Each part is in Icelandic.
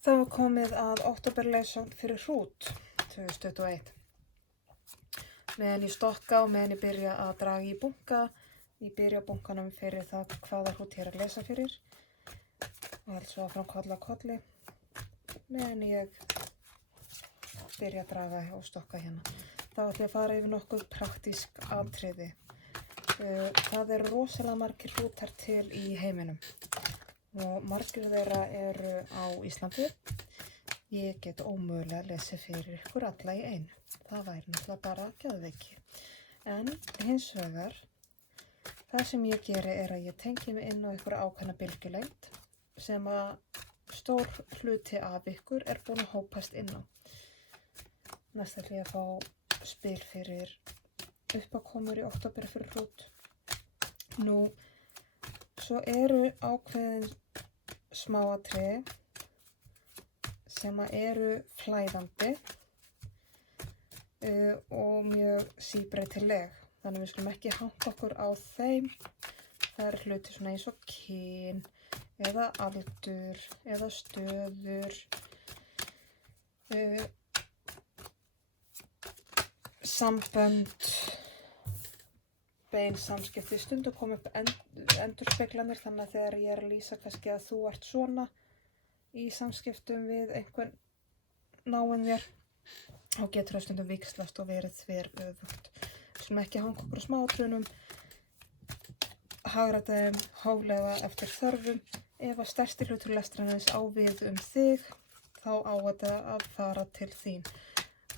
Þá er komið að októberleiðsögn fyrir hrút 2021. Meðan ég stokka og meðan ég byrja að draga í bunka, ég byrja á bunkanum fyrir það hvaða hrút ég er að lesa fyrir og held svo áfram koll að kolli meðan ég byrja að draga og stokka hérna. Þá ætlum ég að fara yfir nokkuð praktísk atriði. Það eru rosalega margir hrútar til í heiminum og margir þeirra eru á Íslandi. Ég get ómögulega lesið fyrir ykkur alla í einu. Það væri náttúrulega bara geðveiki. En hins vegar, það sem ég geri er að ég tengi mig inn á ykkur ákveðna bylgjulengd sem að stór hluti af ykkur er búin að hópast inn á. Næst ætla ég að fá spil fyrir uppákomur í október fyrir hrút. Nú, svo eru ákveðin smáatriði sem eru flæðandi og mjög síbreytileg. Þannig við skulum ekki hanga okkur á þeim. Það eru hluti svona eins og kyn, eða aldur, eða stöður, sambönd, bein samskipti. Stundum kom upp endurspeglanir, þannig að þegar ég er að lýsa kannski að þú ert svona í samskiptum við einhvern náinn þér, þá getur það stundum víxlast og verið þveröfugt. Við skulum ekki hanga okkur á smáatriðum, hagræta þeim hóflega eftir þörfum. Ef að stærsti hlutur lestrarins á við þig, þá á þetta að fara til þín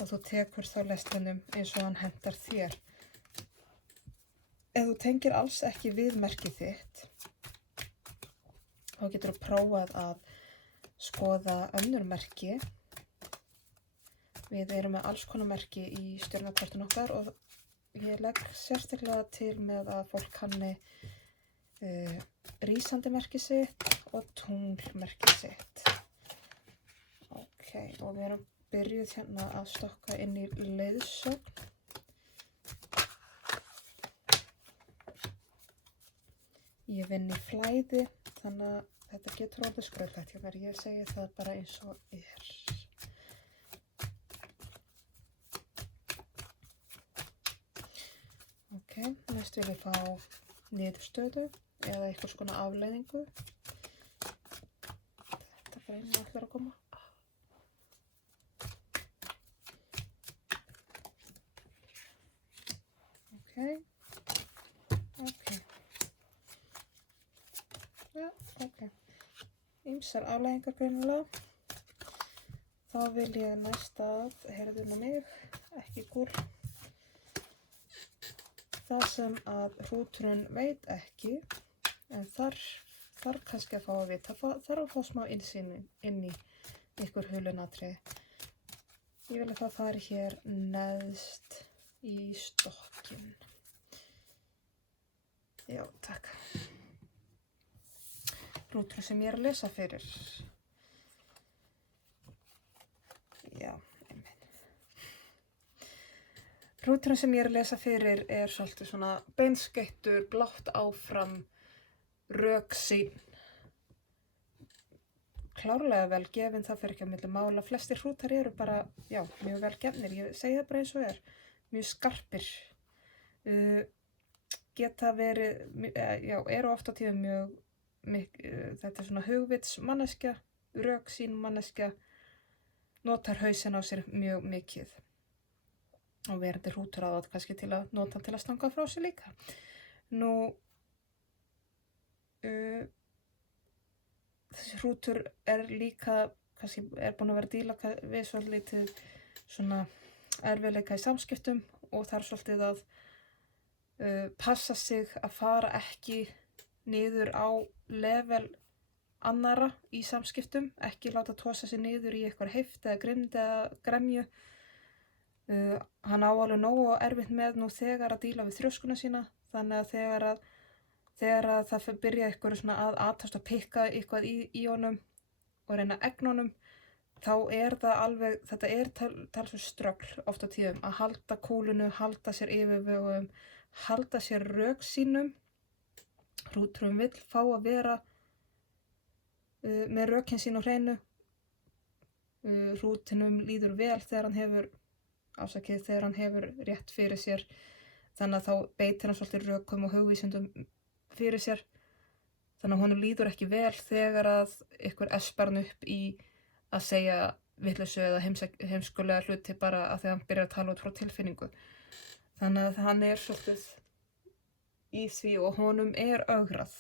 og þú tekur þá lestrinum eins og hann hentar þér. Ef þú tengir alls ekki við merkið þitt, þá getur þú prófað að skoða önnur merki. Við erum með alls konar merki í stjörnukortinu okkar og ég legg sérstaklega til með að fólk kanni rísandi merki sitt og tunglmerki sitt. Ok, og við erum byrjuð hérna að stokka inn í leiðsögn. Ég vinn í flæði, þannig að þetta getur orðið skrautlægt hjá mér. Ég segi það bara eins og er. Ok, næst vil ég fá niðurstöðu eða einhvers konar afleiðingu. Þetta bara eins og allir að koma. Ok. Ýmsar afleiðingar greinilega. Þá vil ég næst að, heyrðu nú mig, ekki gúr. Það sem að hrúturinn veit ekki, en þarf kannski að fá að vita, þarf að fá smá innsýn inn í ykkur hulunatri. Ég vil að það fari hér neðst í stokkinn. Já, takk. Hrúturinn sem ég er að lesa fyrir. Já, einmitt. Hrúturinn sem ég er að lesa fyrir er svolítið svona beinskeyttur, blátt áfram, röksýn. Klárlega vel gefin, það fer ekki á milli mála. Flestir hrútar eru bara, já, mjög vel gefnir. Ég segi það bara eins og er. Mjög skarpir. Geta verið, já, eru oft á tíðum mjög, þetta er svona hugvits manneskja, röksýn manneskja, notar hausinn á sér mjög mikið og verandi hrútur á það kannski til að nota til að stanga frá sér líka. Nú, þessi hrútur er líka, kannski er búin að vera að díla við svolítið svona erfiðleika í samskiptum og þarf svolítið að passa sig að fara ekki niður á level annara í samskiptum, ekki láta tosa sig niður í eitthvað heift eða grimmd eða gremju. Hann á alveg nógu erfitt með nú þegar að díla við þrjóskuna sína, þannig að þegar að það byrja eitthvað svona að atast og pikka eitthvað í honum og reyna að egna honum, þá er það alveg, þetta er talsvert ströggl oft á tíðum að halda kúlinu, halda sér yfirvögum, halda sér röksýnum. Hrúturinn vill fá að vera með rökin sín á hreinu hrútinum líður vel þegar hann hefur rétt fyrir sér, þannig að þá beitir hann svolítið rökum og hugvísindum fyrir sér, þannig að honum líður ekki vel þegar að ykkur espar hann upp í að segja vitleysu eða heimskulega hluti bara að þegar hann byrjar að tala út frá tilfinningu. Þannig að hann svolítið í því og honum ögrað.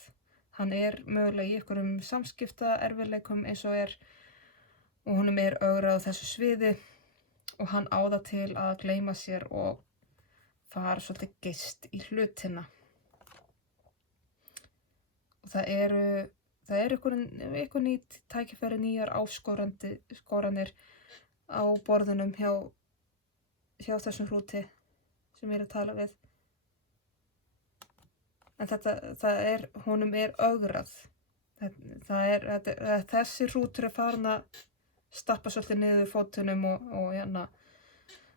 Hann mögulega í einhverjum samskiptaerfiðleikum eins og honum ögrað á þessu sviði og hann á það til að gleyma sér og fara svolítið geyst í hlutina. Og það einhver nýtt tækifæri, nýjar áskoranir á borðunum hjá þessum hrúti sem ég að tala við. En honum ögrað. Þessi hrútur farin að stappa svolítið niður fótunum og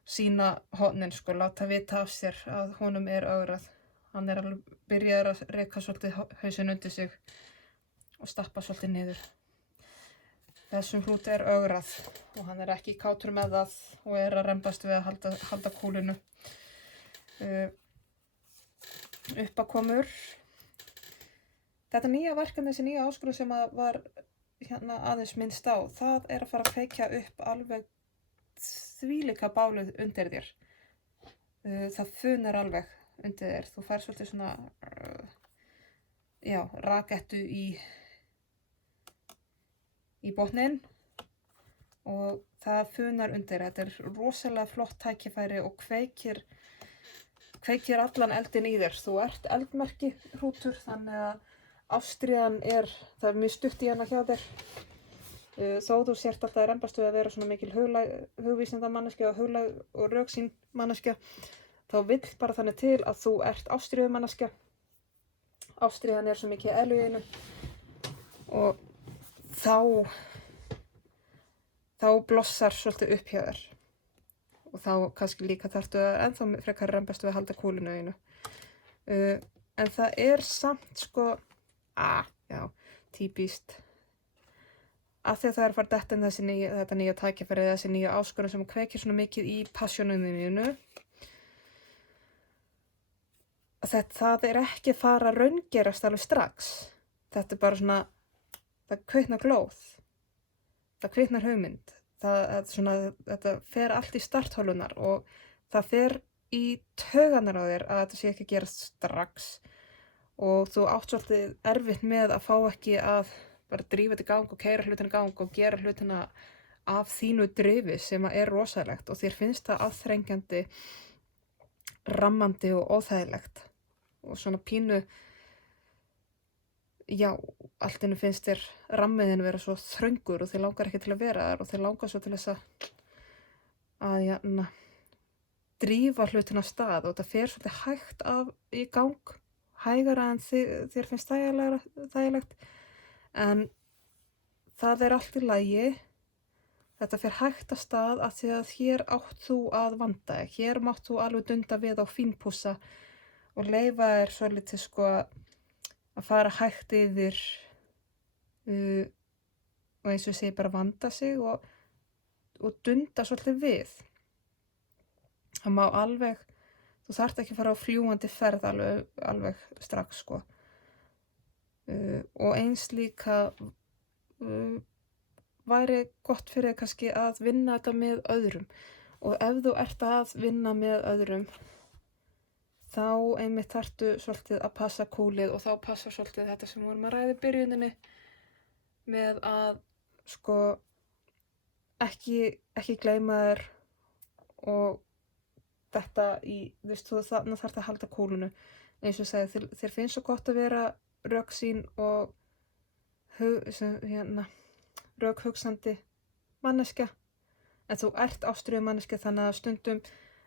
sína hornin, láta vita af sér að honum ögrað. Hann alveg byrjaður að reka svolítið hausinn undir sig og stappa svolítið niður. Þessum hrúti ögrað og hann ekki kátur með það og að rembast við að halda kúlinu. Uppákomur. Þetta nýja verkefni, þessi nýja áskorun sem var aðeins minnst á, það að fara að kveikja upp alveg þvílíka bálið undir þér. Það funar alveg undir þér. Þú fær svolítið svona rakettu í botninn og það funar undir. Þetta rosalega flott tækifæri og kveikir allan eldin í þér. Þú eldmerki hrútur, þannig að ástríðan það mjög stutt í hana hjá þér. Þó þú sért alltaf að rembast við að vera svona mikil hugvísindamanneskja og huglæg og röksýn manneskja, þá vill bara þannig til að þú ástríðumanneskja. Ástríðan svo mikið eðlu í einu og þá blossar svolítið upp hjá þér. Og þá kannski líka þarftu að ennþá frekar rembast við að halda kúlinu í einu. En það samt típist. Af því að það að fara detta inn þetta nýja tækifæri, þessi nýja áskorun sem kveikir svona mikið í passjóninu. Það ekki að fara að raungerast alveg strax. Þetta bara svona, það kviknar glóð. Það kviknar hugmynd. Þetta fer allt í startholunar og það fer í taugarnar á þér að þetta sé ekki að gerast strax og þú átt svolítið erfitt með að fá ekki að bara drífa þetta í gang og keyra hlutina í gang og gera hlutina af þínu drifi sem rosalegt og þér finnst það aðþrengjandi, rammandi og óþægilegt og svona pínu allt innu finnst þér rammiðin vera svo þröngur og þér langar ekki til að vera þar og þér langar svo til þess að drífa hlutina af stað og þetta fer svolítið hægt í gang, hægara en þér finnst þægilegt, en það allt í lagi. Þetta fer hægt af stað af því að hér átt þú að vanda þig, hér mátt þú alveg dunda við á fínpússa og leyfa þér svolítið að fara hægt yfir og eins og ég segi bara vanda sig og dunda svolítið við. Það má alveg, þú þarft ekki að fara á fljúgandi ferð alveg strax og eins líka væri gott fyrir þig kannski að vinna þetta með öðrum og ef þú ert að vinna með öðrum þá einmitt þarftu svolítið að passa kúlið og þá passa svolítið þetta sem við vorum að ræða í byrjuninni með að ekki gleyma þér og þetta þú þannig þarft að halda kúlinu eins og sagði þér finnst svo gott að vera röksýn og rökhugsandi manneskja en þú ert ástríðumanneskja þannig að stundum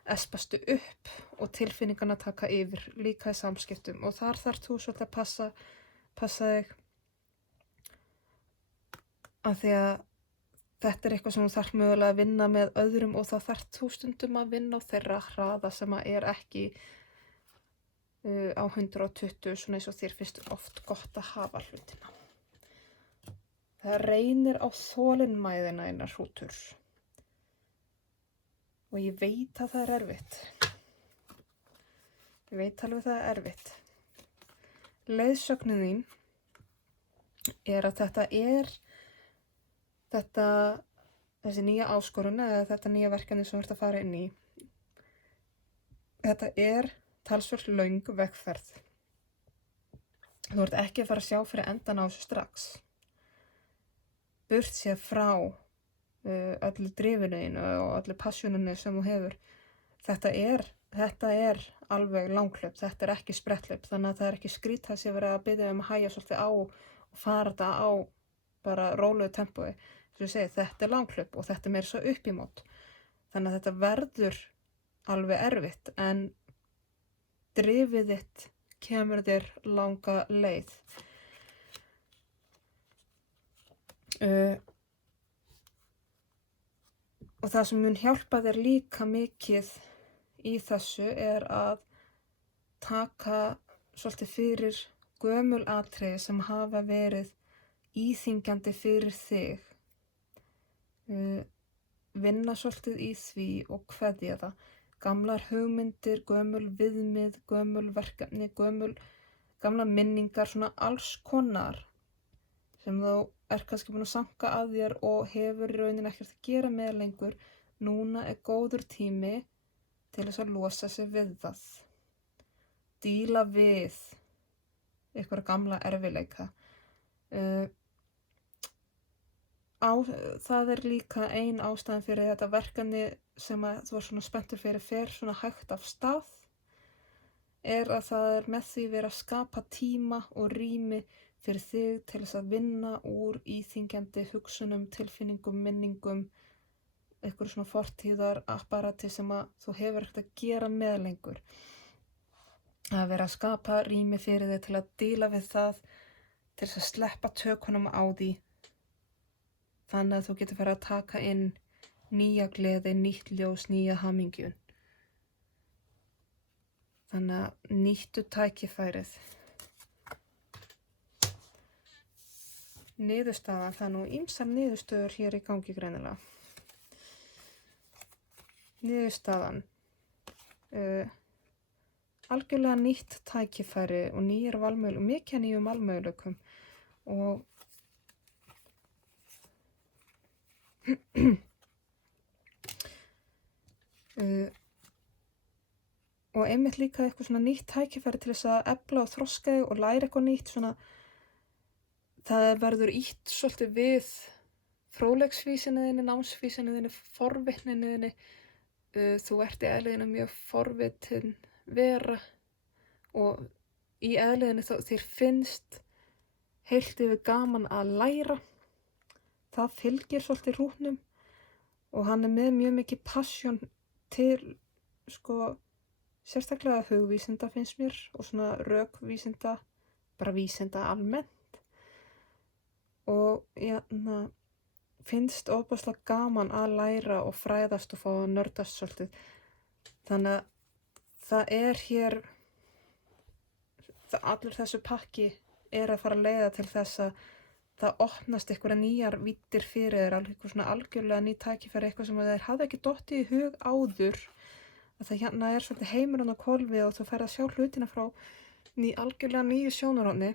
espastu upp og tilfinningarna taka yfir líka í samskiptum og þar þarf þú svolítið að passa þig af því að þetta eitthvað sem þú þarf mögulega að vinna með öðrum og þá þarf þú stundum að vinna á þeirra hraða sem ekki á 120 svona eins og þér finnst oft gott að hafa hlutina. það reynir á þolinmæðina innar hrútur. Og ég veit að það erfitt. Ég veit alveg það erfitt. Leiðsögnin þín að þessi nýja áskorun eða þetta nýja verkefni sem þú ert að fara inn í, þetta talsvert löng vegferð. Þú ert ekki að fara að sjá fyrir endan á þessu strax. Burt séð frá öllu drifinu þínu og öllu passjóninu sem þú hefur. Þetta er alveg langhlaup, þetta er ekki spretthlaup, þannig að það er ekki skrítið að sé verið að biðja að hægja svolítið á og fara þetta á bara rólegu tempói. Svo ég segi, þetta er langhlaup og þetta er meira svo upp í mót. Þannig að þetta verður alveg erfitt, en drifið þitt kemur þér langa leið. Og það sem mun hjálpa þér líka mikið í þessu að taka svolítið fyrir gömul atriði sem hafa verið íþyngjandi fyrir þig. Vinna svolítið í því og kveðja það. Gamlar hugmyndir, gömul viðmið, gömul verkefni, gamla minningar, svona alls konar sem þú kannski búin að sanka að þér og hefur í rauninni ekkert að gera með lengur. Núna er góður tími til þess að losa sig við það. Díla við einhverja gamla erfiðleika. Það er líka ein ástæðan fyrir þetta verkefni sem að þú var svona spenntur fyrir fer svona hægt af stað, að það er með því verið að skapa tíma og rými fyrir þig til þess að vinna úr íþyngjandi hugsunum, tilfinningum, minningum, einhverju svona fortíðar apparati sem að þú hefur ekkert að gera með lengur. Það er verið að skapa rými fyrir þig til að díla við það, til þess að sleppa tökunum á því. Þannig að þú getur farið að taka inn nýja gleði, nýtt ljós, nýja hamingju. Þannig að nýttu tækifærið. Niðurstaðan, það er nú ýmsar niðurstöður hér í gangi greinilega. Niðurstaðan. Algjörlega nýtt tækifæri og nýjar valmöguleikum, mikið nýjum valmöguleikum og og einmitt líka eitthvað svona nýtt tækifæri til þess að efla og þroska þig og læra eitthvað nýtt svona. Það verður ýtt svolítið við fróðleiksfýsinu þinni, námsfýsinu þinni, forvitninu þinni. Þú ert í eðliðinu mjög forvitin vera og í eðliðinu þér finnst heilt yfir gaman að læra. Það fylgir svolítið hrútnum og hann er með mjög mikið passion til sérstaklega hugvísinda finnst mér og svona rökvísinda, bara vísinda almennt. Og finnst ofboðslega gaman að læra og fræðast og fá að nördast svolítið. Þannig að það er hér, allur þessu pakki að fara að leiða til þess að það opnast einhverja nýjar víddir fyrir þér, eitthvað svona algjörlega ný tækifæri, eitthvað sem þeir hafði ekki dottið í hug áður. Að það hérna er svolítið heimurinn á hvolfi og þú færð að sjá hlutina frá algjörlega nýju sjónarhorni.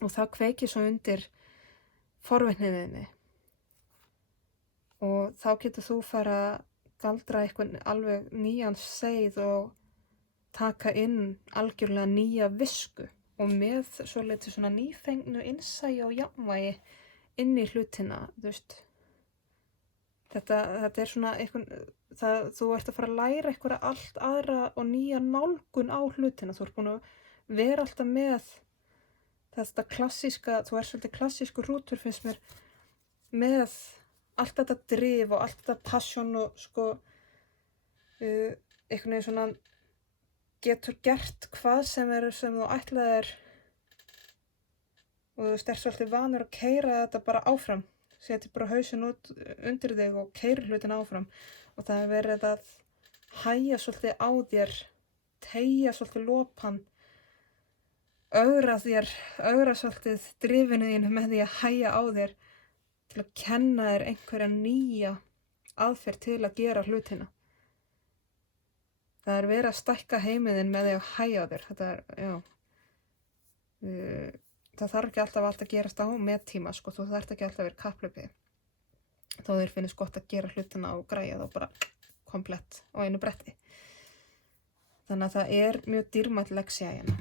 Og það kveikir svo undir forvitninni og þá getur þú fara að galdra eitthvað alveg nýjan seið og taka inn algjörlega nýja visku og með svolítið svona nýfengnu innsæi og jafnvægi inn í hlutina, þú veist. Þetta er svona eitthvað, þú ert að fara að læra eitthvað allt aðra og nýja nálgun á hlutina. Þú ert búin að vera alltaf með þetta klassíska, þú ert svolítið klassískur hrútur finnst mér, með allt þetta drif og allt þetta passion og einhvern veginn svona getur gert hvað sem þú ætlaðir og þú ert svolítið vanur að keyra þetta bara áfram, setja bara hausinn út undir þig og keyra hlutin áfram og það er verið að hægja svolítið á þér, teygja svolítið lopan ögra svolítið drifinu þínu með því að hægja á þér til að kenna þér einhverja nýja aðferð til að gera hlutina. Það verið að stækka heimiðin með því að hægja á þér. Það þarf ekki alltaf allt að gerast á með tíma, sko. Þú þarft ekki alltaf að vera kapphlaupi. Þó þér finnst gott að gera hlutina og græja þá bara komplett á einu bretti. Þannig að það er mjög dýrmæt lexía hérna.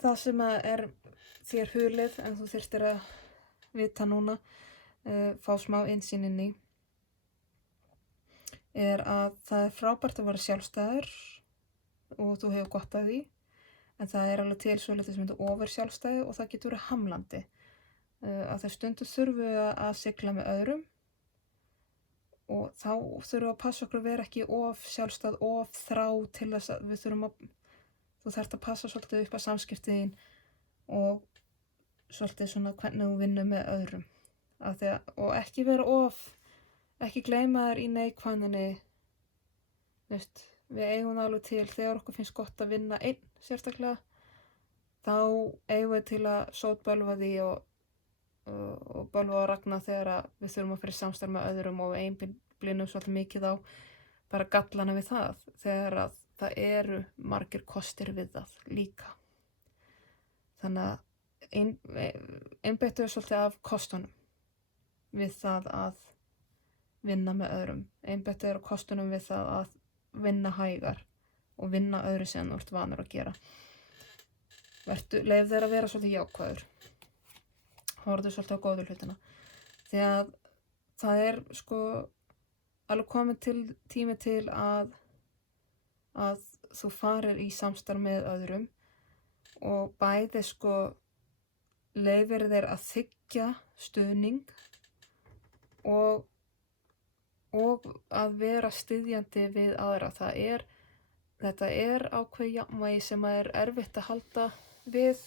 Það sem er þér hulið, en þú þyrftir að vita núna, fá smá innsýn inn í, er að það er frábært að vera sjálfstæður og þú hefur gott af því, en það er alveg til svolítið sem heitir ofursjálfstæði og það getur verið hamlandi. Að þau stundu þurfum við að sigla með öðrum og þá þurfum við að passa okkur að vera ekki of sjálfstæð, of þrá til þess að þú þarft að passa svolítið upp á samskiptin og svolítið svona hvernig þú vinnur með öðrum. Og ekki vera ekki gleyma þér í neikvæðinni, við eigum það alveg til þegar okkur finnst gott að vinna einn sérstaklega, þá eigum við til að sótbölva því og bölva og ragna þegar við þurfum að fyrir samstarf með öðrum og einblínum svolítið mikið á bara gallana við það, þegar að það eru margir kostir við það líka. Þannig að einbeittu við svolítið af kostunum við það að vinna með öðrum. Einbeittu við af kostunum við það að vinna hægar og vinna öðru sem þú ert vanur að gera. Leyf þér að vera svolítið jákvæður. Horfðu svolítið á góðu hlutina. Því að það er sko alveg komin tími til að þú farir í samstarf með öðrum og bæði sko leyfir þér að þiggja stuðning og að vera styðjandi við aðra. Þetta er ákveð jafnvægi sem er erfitt að halda við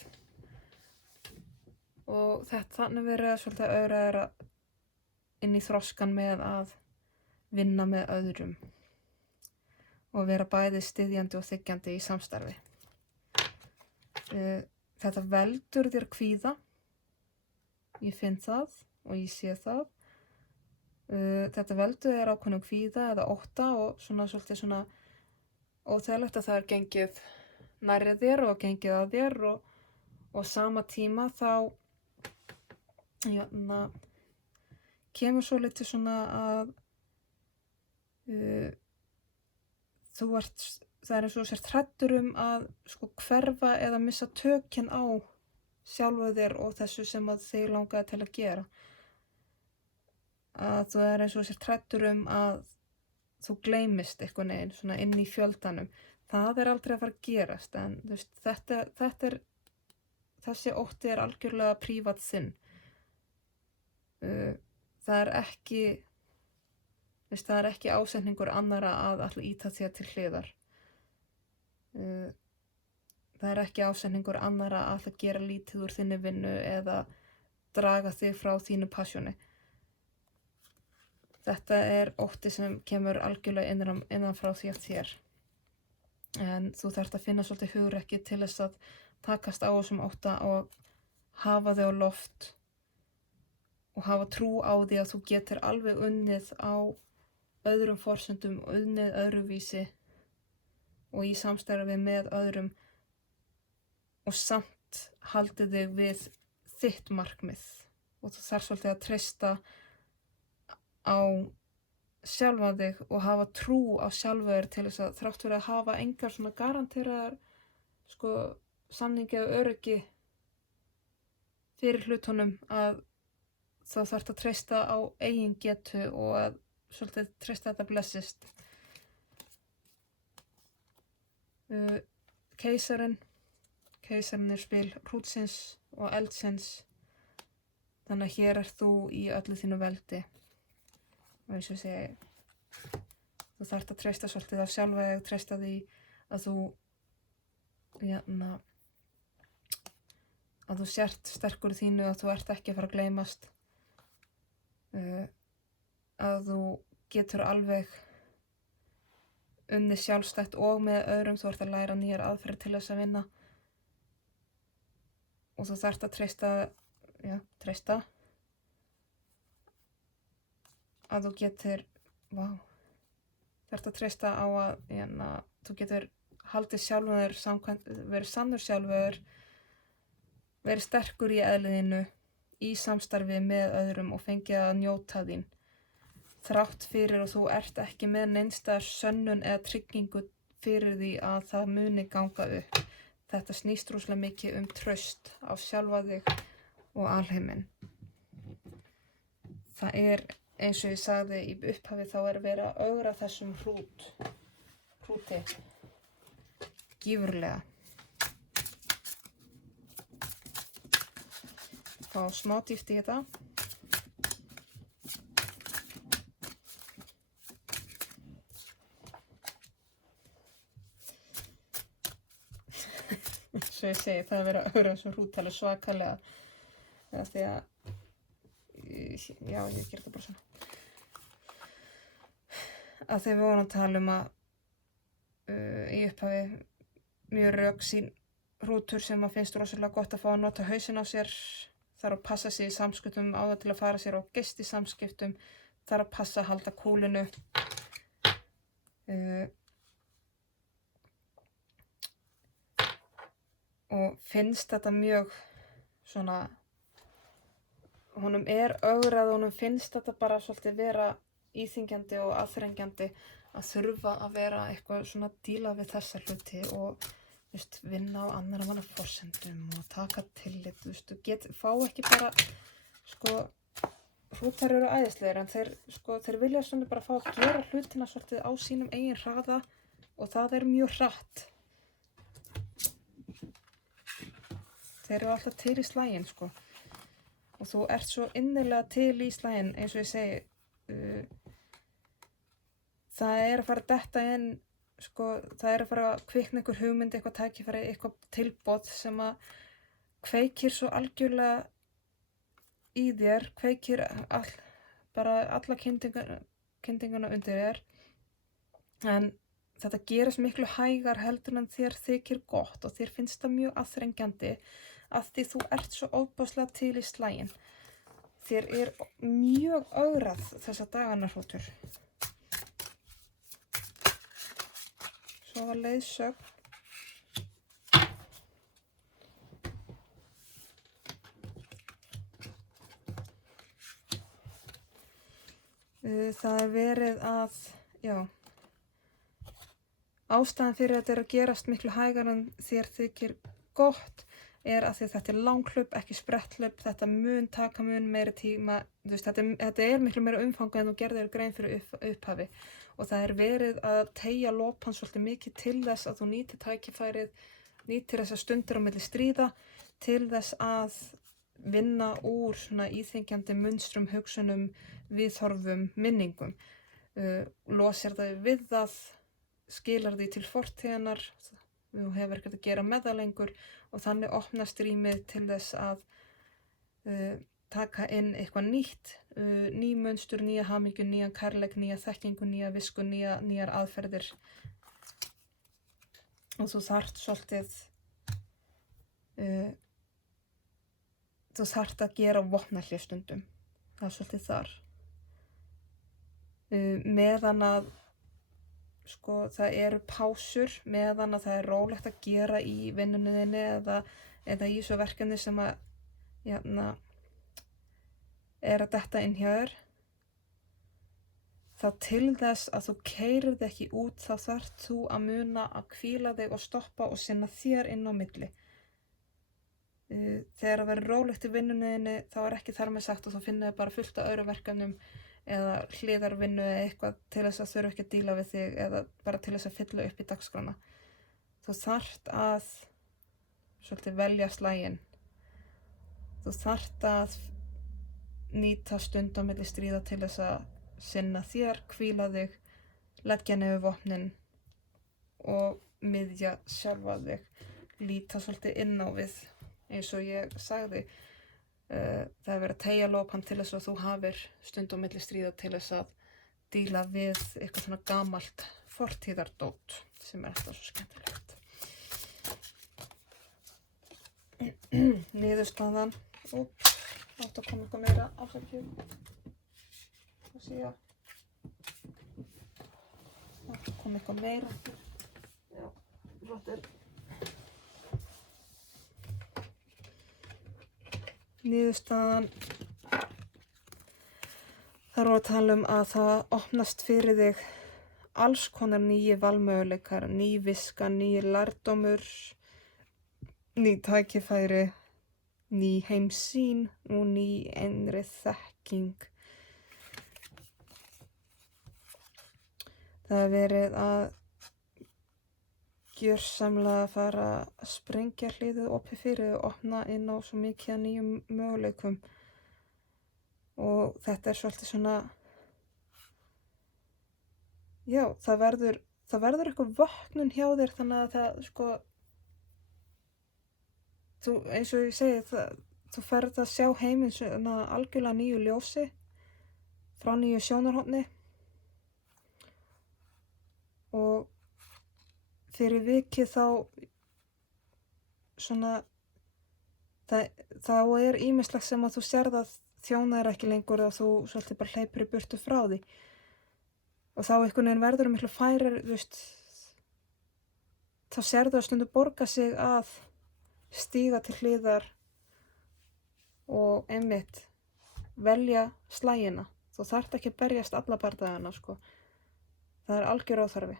og þannig verið svolítið að ögra þér inn í þroskan með að vinna með öðrum og vera bæði styðjandi og þiggjandi í samstarfi. Þetta veldur þér kvíða, ég finn það og ég sé það. Þetta veldur þér ákveðnum kvíða eða ótta og svolítið svona óþægilegt að það er gengið nærri þér og gengið að þér og sama tíma þá kemur svo litið svona að það er eins og sért hræddur að sko hverfa eða missa tökin á sjálfu þér og þessu sem að þig langaði til að gera. Að þú er eins og sért hræddur að þú gleymist eitthvað neginn svona inn í fjöldanum. Það er aldrei að fara að gerast, en þú veist, þessi ótti er algjörlega prívat þinn. Það er ekki ásetningur annara að ætla íta þér til hliðar. Það er ekki ásetningur annara að ætla gera lítið úr þinni vinnu eða draga þig frá þínu passjóni. Þetta er ótti sem kemur algjörlega innan frá þér. En þú þarft að finna svolítið hugrekki til þess að takast á þessum ótta og hafa þau á loft og hafa trú á því að þú getur alveg unnið á öðrum forsendum, unnið öðruvísi og í samstarfi með öðrum og samt haldið þig við þitt markmið og þú þarf svolítið að treysta á sjálfa þig og hafa trú á sjálfa þér til þess að þrátt fyrir að hafa engar svona garanteraðar samningi eða öryggi fyrir hlutunum að þá þarf að treysta á eigin getu og að svolítið treysta að þetta blessist. Keisarinn er spil hrútsins og eldsins, þannig að hér þú í öllu þínu veldi. Og eins og segi, þú þarft að treysta svolítið á sjálfa þig, treysta því að þú sért sterkur í þínu, að þú ert ekki að fara að gleymast, að þú getur alveg unnið sjálfstætt og með öðrum, þú ert að læra nýjar aðferðir til þess að vinna og þú þarft að treysta að þú getur þarft að treysta á að þú getur haldið sjálfum þér samkvæmt, verið sannur sjálfur, verið sterkur í eðliðinu, í samstarfi með öðrum og fengið að njóta þín. Þrátt fyrir og þú ert ekki með neinsta sönnun eða tryggingu fyrir því að það muni ganga upp. Þetta snýst rosalega mikið traust á sjálfa þig og alheiminn. Það eins og ég sagði í upphafi, þá verið að ögra þessum hrúti gífurlega. Fá smá dýpt í þetta. Svo ég segi, það verið að ögra þessum hrút alveg svakalega. Því að, já, ég ger þetta bara svona. Að þegar við vorum að tala í upphafi mjög röksýn hrútur sem að finnst rosalega gott að fá að nota hausinn á sér, þarf að passa sig í samskiptum á það til að fara sér á gesti samskiptum, þarf að passa að halda kúlinu. Og finnst þetta mjög svona, honum ögrað og honum finnst þetta bara svolítið vera íþyngjandi og aðþrengjandi að þurfa að vera eitthvað svona að díla við þessa hluti og vinna á annarra manna forsendum og taka tillit, fá ekki bara, hrútar eru æðislegir en þeir vilja svona bara fá að gera hlutina svolítið á sínum eigin hraða og það mjög hratt. Þeir eru alltaf til í slaginn, og þú ert svo innilega til í slaginn, eins og ég segi, það að fara að detta inn, það að fara að kvikna einhver hugmynd, eitthvað tækifæri, eitthvað tilboð sem að kveikir svo algjörlega í þér, kveikir bara alla kyndinguna undir þér, en þetta gerist miklu hægar heldur en þér þykir gott og þér finnst það mjög aðþrengjandi af því þú ert svo óbáslega til í slaginn. Þér mjög ögrað þessa dagana hrútur. Svo var leiðsögn. Það verið að, ástæðan fyrir að þetta að gerast miklu hægar en þér þykir gott að því þetta langhlaup, ekki spretthlaup, þetta mun taka mun meiri tíma, þetta miklu meira umfangu en þú gerðir grein fyrir upphafi og það verið að teygja lopan svolítið mikið til þess að þú nýtir tækifærið, nýtir þessa stundir á milli stríða til þess að vinna úr svona íþyngjandi munstrum, hugsunum, viðhorfum, minningum, losir það við það, skilar því til fortíðanar, þú hefur ekkert að gera með það lengur og þannig opnast rýmið til þess að taka inn eitthvað nýtt, ný munstur, nýja hamingju, nýjan kærleik, nýja þekkingu, nýja visku, nýjar aðferðir og þú þarft svolítið, þú þarft að gera vopnahlé stundum, það svolítið þar, meðan að það eru pásur meðan að það rólegt að gera í vinnunni þinni eða í þessu verkefni sem að að detta inn hjá þér. Þá til þess að þú keyrir þig ekki út þá þarft þú að muna að hvíla þig og stoppa og sinna þér inn á milli. Þegar það verður rólegt í vinnunni þinni þá ekki þar með sagt og þá finnur þið bara fullt af öðrum verkefnum eða hliðarvinnu eða eitthvað til þess að þurfa ekki að díla við þig eða bara til þess að fylla upp í dagskrána. Þú þarft að svolítið velja slaginn. Þú þarft að nýta stund á milli stríða til þess að sinna þér, hvíla þig, leggja niður vopnin og miðja sjálfa þig, líta svolítið inn á við eins og ég sagði. Það verið að teygja lopan til þess að þú hafir stund á milli stríða til þess að díla við eitthvað svona gamalt fortíðardót sem alltaf svo skemmtilegt. Niðurstaðan, átt að koma eitthvað meira afsakið. Og síðan, átt að koma eitthvað meira. Já, flottir. Niðurstaðan, það er að tala að það opnast fyrir þig alls konar nýji valmöguleikar, ný viska, ný lærdómur, ný tækifæri, ný heimssýn og ný innri þekking. Það er verið að gjörsamlega fara að sprengja hliðið opið fyrir og opna inn á svo mikið af nýjum möguleikum. Og þetta svolítið svona, já, það verður eitthvað vöknun hjá þér þannig að það, sko, þú, eins og ég segi, þú ferð að sjá heiminn svona algjörlega nýju ljósi, frá nýju sjónarhorni og fyrir vikið þá svona, þá er ýmislegt sem að þú sérð að þjónar ekki lengur og þú svolítið bara hleypur í burtu frá því. Og þá einhvern veginn verður miklu færir, þú veist, þá sérðu að stundu borga sig að stíga til hliðar og einmitt velja slagina. Þú þarft ekki að berjast alla bardagana, sko. Það er algjör óþarfi.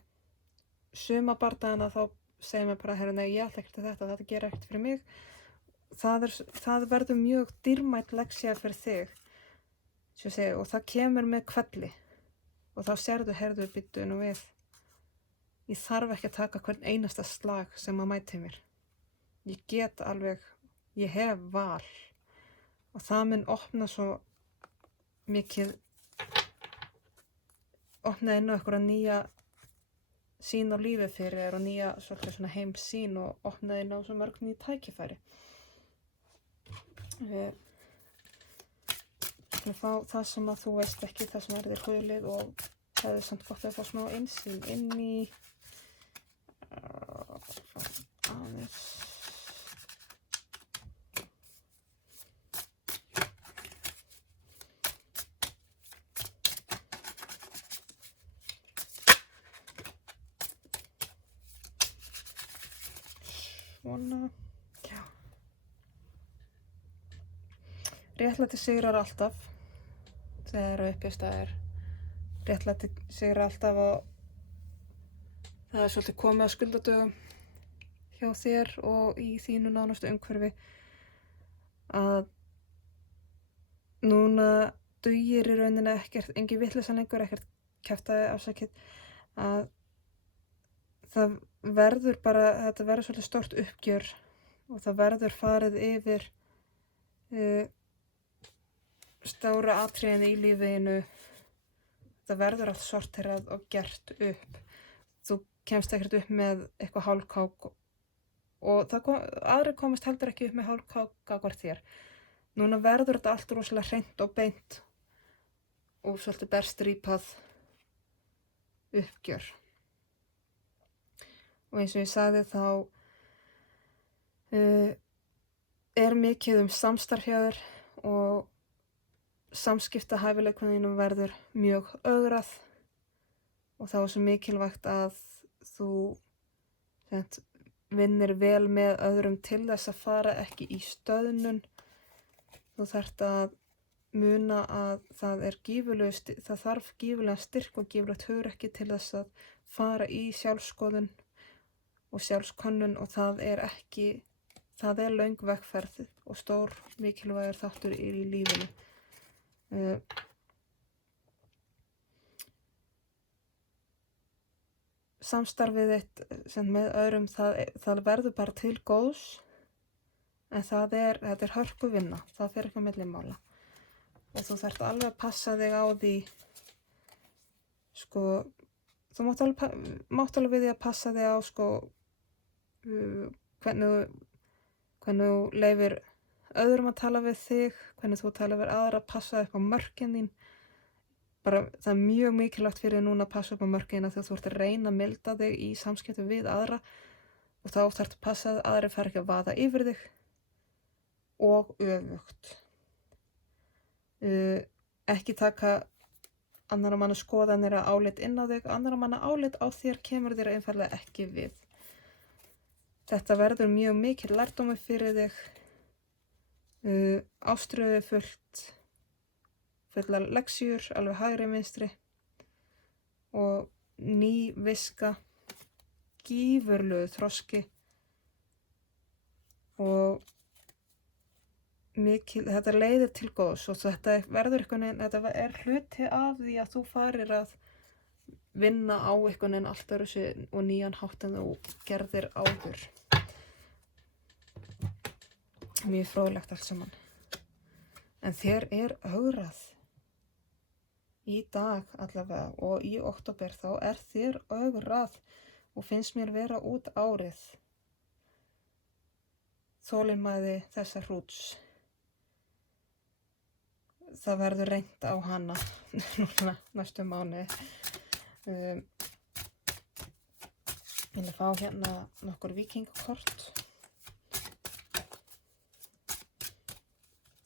Suma bardagana þá segir mér bara, nei, ég ætla ekkert þetta gerir ekkert fyrir mig. Það verður mjög dýrmæt leksía fyrir þig. Og það kemur með hvelli. Og þá sérðu, býttu nú við. Ég þarf ekki að taka hvern einasta slag sem að mæti mér. Ég hef val. Og það mun opna svo mikið, opna inn á einhverja nýja sýn á lífið fyrir þér og nýja svolítið svona heimssýn og opna inn á svo mörg ný tækifæri. Við skulum fá það sem að þú veist ekki, það sem þér hulið og það er samt gott að fá smá innsýn inn í aðeins. Svona, já. Réttlæti sigrar alltaf þegar uppistaðir. Réttlæti sigrar alltaf og það er svolítið komið að skuldadögum hjá þér og í þínu nánustu umhverfi að núna dugir í rauninni ekkert, engin vitleysa lengur, ekkert kjaftaði afsakið, að það verður bara, þetta verður svolítið stórt uppgjör og það verður farið yfir stóra atriðin í lífinu. Það verður allt sorterað og gert upp. Þú kemst ekkert upp með eitthvað hálfkák og aðrir komast heldur ekki upp með hálfkák gagnvart þér. Núna verður þetta allt rosalega hreint og beint og svolítið berstrípað uppgjör. Og eins og ég sagði þá er mikið samstarf hjá þér og samskiptahæfileikunum verður mjög ögrað og þá er svo mikilvægt að þú vinnir vel með öðrum til þess að fara ekki í stöðnun. Þú þarft að muna að það þarf gífurlega styrk og gífurlegt hugrekki til þess að fara í sjálfskoðun og sjálfskönnun og það er löng vegferð og stór mikilvægur þáttur í lífinu. Samstarfið þitt með öðrum, það verður bara til góðs, en þetta er hörkuvinna, það fer ekki á milli mála. Og þú þarft alveg að passa þig á því, sko, þú mátt alveg við því að passa þig á, sko, hvernig þú leyfir öðrum að tala við þig, hvernig þú tala við aðra, passa upp á mörkin þín. bara, það er mjög mikilvægt fyrir þig núna að passa upp á mörkina þegar þú ert að reyna að milda þig í samskiptum við aðra og þá þarftu að passa að aðrir fara ekki að vaða yfir þig og öfugt. Ekki taka annarra manna skoðanir að álit inn á þig, annarra manna álit á þér kemur þér einfaldlega ekki við. Þetta verður mjög mikil lærdómur fyrir þig, ástríðu fullar leksjur, alveg hægri vinstri og ný viska, gífurlegur þroski og þetta leiðir til góðs og þetta verður þetta er hluti af því að þú farir að vinna á einhvern veginn allt öðruvísi og nýjan hátt en þú gerðir áður. Mjög fróðlegt allt saman. En þér er ögrað í dag allavega og í október þá er þér ögrað og finnst mér vera út árið. Þolinmæði þessa hrúts. Það verður reynt á hana núna næstu mánuði. Ég vil fá hérna nokkur vikingakort.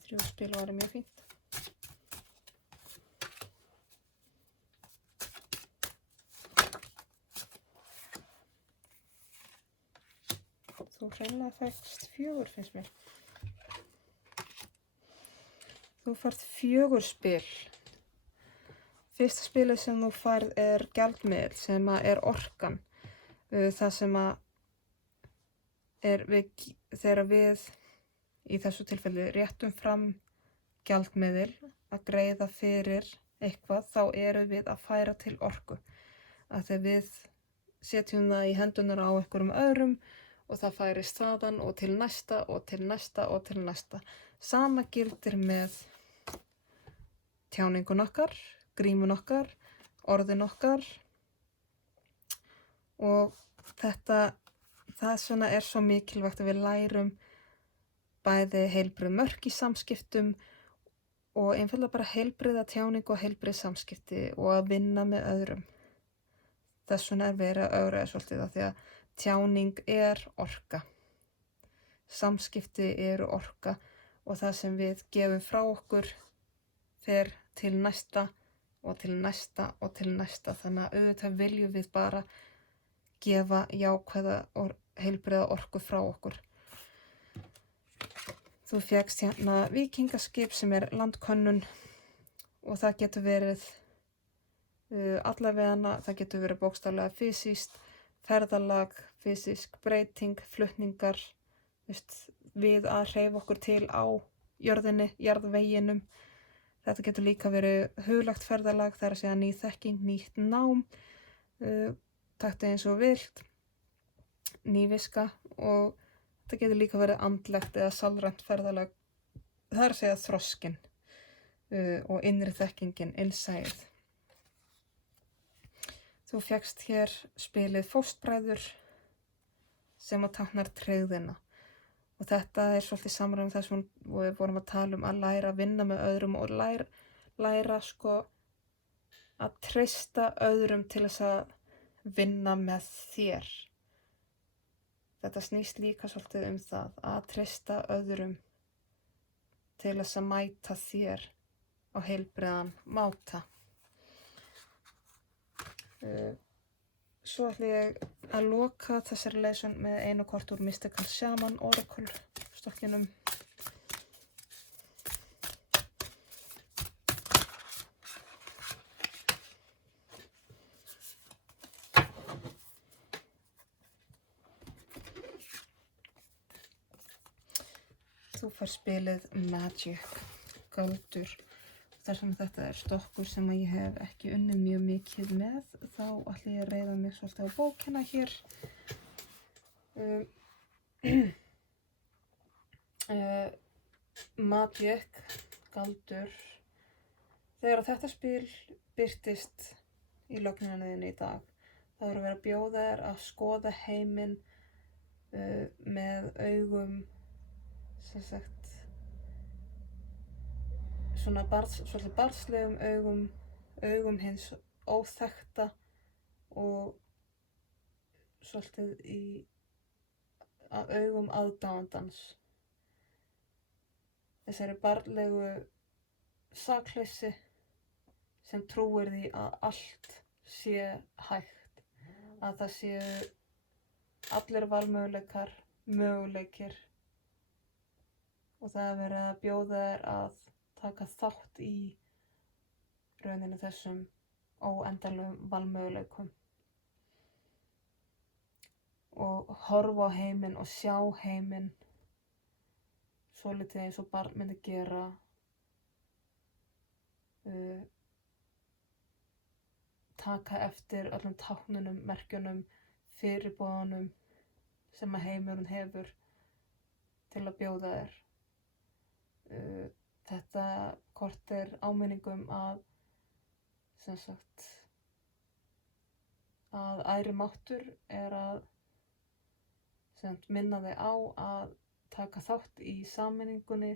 3 spil var mjög fínt. Þú hreinlega fækst 4 finnst mér. Þú færð 4 spil. Fyrsta spilið sem þú færð er gjaldmiðill sem er orkan. Það sem er þegar við í þessu tilfelli réttum fram gjaldmiðil að greiða fyrir eitthvað, þá erum við að færa til orku. Að þegar við setjum það í hendunar á einhverjum öðrum og það færist þaðan og til næsta og til næsta og til næsta. Sama gildir með tjáningun okkar, grímun okkar, orðin okkar og það svona er svo mikilvægt að við lærum bæði heilbrigð mörk í samskiptum og einfaldlega bara heilbrigða tjáningu og heilbrigð samskipti og að vinna með öðrum. Þess vegna er verið að ögra svolítið af því að tjáning er orka. Samskipti eru orka og það sem við gefum frá okkur fer til næsta og til næsta og til næsta. Þannig að auðvitað viljum við bara gefa jákvæða og heilbrigða orku frá okkur. Þú fékkst hérna víkingaskip sem er landkönnun og það getur verið allavegana, það getur verið bókstaflega fysiskt, ferðalag, fysisk breyting, flutningar, við að hreyfa okkur til á jörðinni, jarðveginum. Þetta getur líka verið huglagt ferðalag, það er að segja ný þekking, nýtt nám, taktu eins og vilt, ný viska og þetta getur líka verið andlegt eða sálrænt ferðalag, það er að segja þroskinn og innri þekkingin, innsæið. Þú fékkst hér spilið Fóstbræður sem að táknar tryggðina. Og þetta er svolítið samræðum þess að við vorum að tala að læra að vinna með öðrum og læra að treysta öðrum til þess að vinna með þér. Þetta snýst líka svolítið það að treysta öðrum til þess að mæta þér á heilbrigðan máta. Svo ætla ég að loka þessari leiðsjón með einu kort úr Mystical Shaman Oracle stokkinum. Þú fær spilið Magic, galdur. Þar sem þetta er stokkur sem ég hef ekki unnið mjög mikið með, þá ætla ég að reiða mig svolítið á bókina hér. Magic, galdur. Þegar þetta spil birtist í lögninni í dag, þá er verið að bjóða þér að skoða heiminn með augum, sem sagt, svona svolítið barnslegum augum augum hins óþekkta og svolítið í augum aðdáandans. Þessari barnlegu sakleysi sem trúir því að allt sé hægt, að það séu allir valmöguleikar möguleikir og það er verið að bjóða þér að taka þátt í rauninni þessum óendanlegum valmöguleikum og horfa á heiminn og sjá heiminn svolítið eins og barn myndi gera, taka eftir öllum táknunum, merkjunum, fyrirboðunum sem að heimurinn hefur til að bjóða þér. Þetta kort er áminningum að að æðri máttur er að minna þig á að taka þátt í sameiningunni,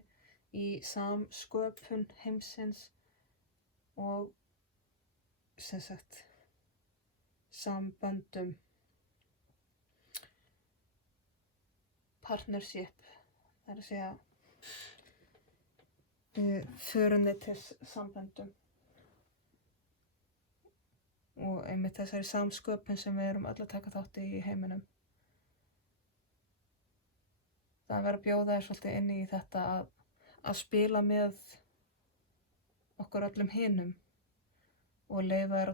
í samsköpun heimsins og samböndum, partnership, það er að segja föruneytis samböndum og einmitt þessari samsköpun sem við erum öll að taka þátt í heiminum. Það er verið að bjóða þér svolítið inn í þetta að spila með okkur öllum hinum og leyfa þér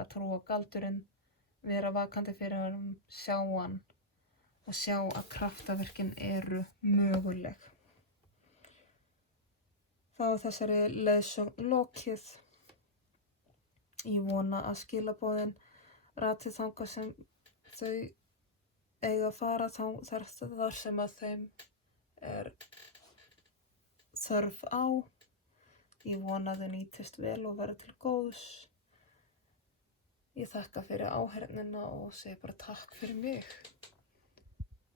að trúa galdurinn, vera vakandi fyrir hann, sjá hann og sjá að kraftaverkin eru möguleg. Þá er þessari leiðsögn lokið. Ég vona að skilaboðin rati þangað sem þau eiga að fara þar sem að þeim er þörf á. Ég vona að þau nýtist vel og verði til góðs. Ég þakka fyrir áheyrnina og segi bara takk fyrir mig.